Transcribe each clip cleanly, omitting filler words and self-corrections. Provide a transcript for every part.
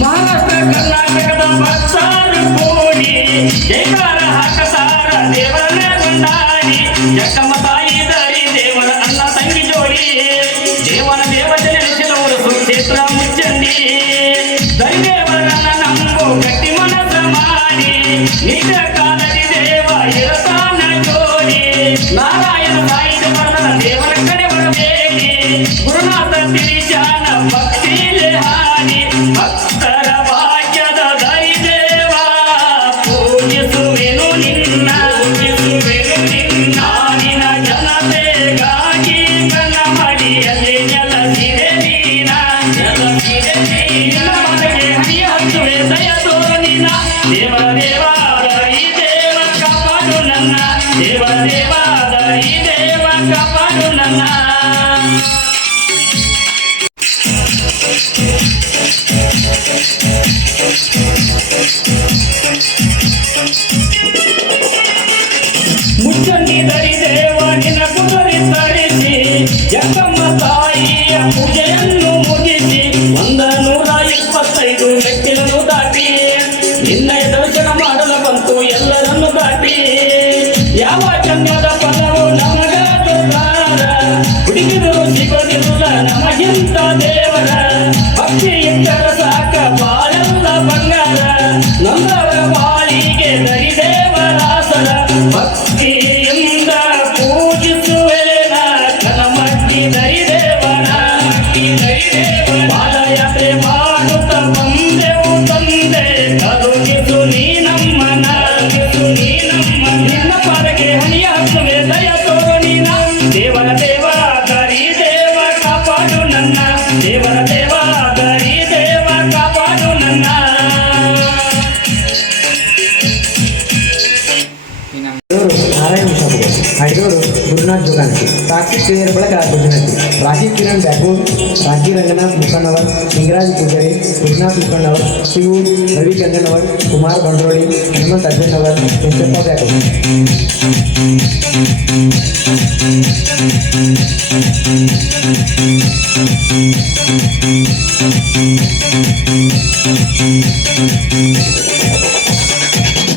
ಮಹಾರಾಷ್ಟ್ರ ಕರ್ನಾಟಕದ ಬಸ್ಸಾರು ಕೋಡಿ ಜೈಕಾರ ಹಾಕಸಾರ ದೇವರನ್ನ ಗೊಂಡಾಡಿ ಜಕ್ಕಮ್ಮ ತಾಯಿ ದಾರಿ ದೇವರ ಅನ್ನ ತಂಗಿ ಜೋಡಿ ದೇವರ ದೇವತೆ ನೆಲೆಸಿದವರು ಸುಕ್ಷೇತ್ರ ಮುಚ್ಚಂಡಿ ದೈದೇವರನ್ನ ನಂಬು ಗಟ್ಟಿ ಮನಸ್ಸ ಮಾಡಿ ನಿಜ ಕಾಲದಿ ದೇವ ಇರತಾನ ಜೋಡಿ ನಾರಾಯಣ ಸಾಹಿತ್ಯ ಬರದ ದೇವರ ಕಡೆ ಬರಬೇಡಿ ಗುರುನಾಥ ತಿರಿಶಾನ ಭಕ್ತಿಲೆ ಹಾಡಿ ಭಕ್ತರ ಭಾಗ್ಯದ ದೈದೇವ ಪೂಜಿಸುವೆನು ನಿನ್ನ ನಾಡಿನ ಜನತೆಗಾಗಿ ಕನ ಮಡಿಯಲ್ಲಿ ನೆಲಸಿದೆ ನೀನ ಮನೆಗೆ ಹಣಿ ಹಚ್ಚುವೆ ದಯ ತೋರು ನಿನ್ನ ದೇವ ದೇವಾದ ಈ ದೇವ ಕಾಪಾಡು ನನ್ನ ದೇವ ದೇವಾದ ಈ ದೇವ ಕಾಪಾಡು ನನ್ನ ಮುಚ್ಚಂಡಿ ದರಿ ದೇವ ನಿನ್ನ ಕುದುರೆ ತರಿಸಿ ಜಕ್ಕಮ್ಮ ತಾಯಿಯ ಪೂಜೆಯನ್ನು ಮುಗಿಸಿ 125 ಮೆಟ್ಟಿಲನ್ನು ದಾಟಿ ನಿನ್ನ ದರ್ಶನ ಮಾಡಲು ಬಂತು ಎಲ್ಲರನ್ನು ದಾಟಿ ಯಾವ ಚಂದ್ರದ ಪದವು ನಮಗ ದುರ್ಗಾರ ಹುಡುಗಿದರು ಸಿಗೋದಿಲ್ಲ ನಮಗಿಂತ ದೇವರ ಭಕ್ತಿ ಇಟ್ಟರ ಸಾಕ ಬಾಳೆಲ್ಲ ಬಂಗಾರ ನಂದವರ ಬಾಳಿಗೆ ದರಿ ದೇವರಾಸರ ಭಕ್ತಿಯಿಂದ ಪೂಜಿಸುವೇನ ಕನಮಟ್ಟಿ ದರಿ ದೇವನ ಪಾದಯಾತ್ರೆ ಮಾಡುತ್ತ ಬಂದೆವು ತಂದೆ ಕರುಗಿಸು ನೀ ನಮ್ಮನ ನಿನ್ನ ಪಾದಕ್ಕೆ ಹಣಿಯ ಹಚ್ಚುವೆ ದಯ ತೋರು ನೀನ ದೇವರ ದೇವ ದರಿ ದೇವ ಕಾಪಾಡು ನನ್ನ ದೇವರ ದೇವ ದರಿ ದೇವ ಕಾಪಾಡು ನನ್ನ नारायण मुसाफिर हाइडोर गुरुनाथ जोगांची साक्षी श्रेयर बळका गुजराती राजीव किरण बॅगोर राजी रंगनाथ मुखंडवर सिंगराज पुजारी गुरुनाथ मुखंडवर शिव रवि चंदनवर कुमार बंडरोळी हनुमंत अज्जनवर केशप्पा बॅगोर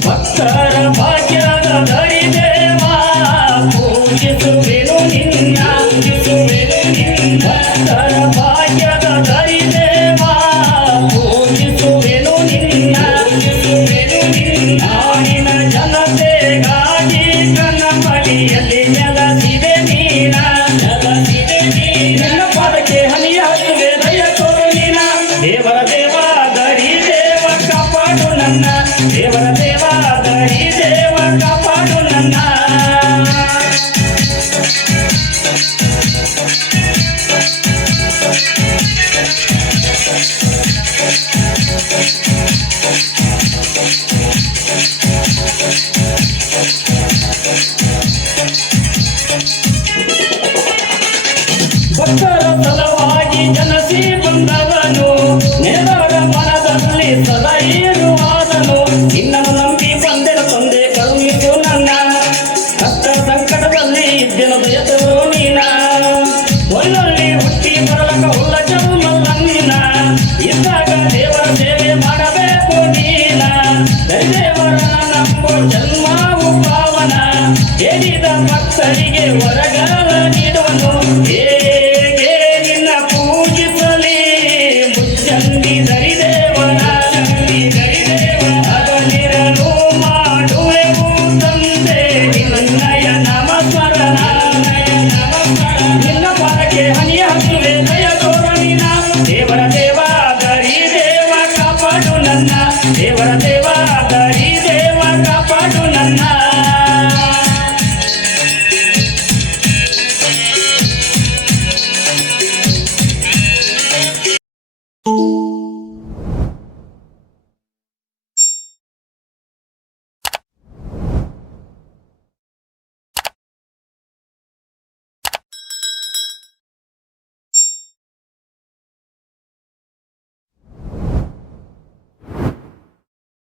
ಭಕ್ತರ ಭಾಗ್ಯದ ದರಿ ದೇವ ಪೂಜಿಸುವೆನು ನಿನ್ನ ಭಕ್ತರ ಭಾಗ್ಯದ ದರಿ ದೇವ ಪೂಜಿಸುವೆನು ನಿನ್ನ ನಾಡಿನ ಜನತೆಗಾಗಿ ಕನ್ನ ಮಡಿಯಲ್ಲಿ ನೆಲಸಿದೆ ನೀನ ನಿನ್ನ ಪಾದಕ್ಕೆ ಹನಿಯ ಹಚ್ಚುವೆ ದಯ ತೋರು ನೀನ ದೇವರ ದೇವ ದರಿ ದೇವ ಕಾಪಾಡು ನನ್ನ ದೇವರ ದೇವ ದರಿ ದೇವ ಕಾಪಾಡು ನನ್ನ ಭಕ್ತರಿಗೆ ಹೊರಗಾಲ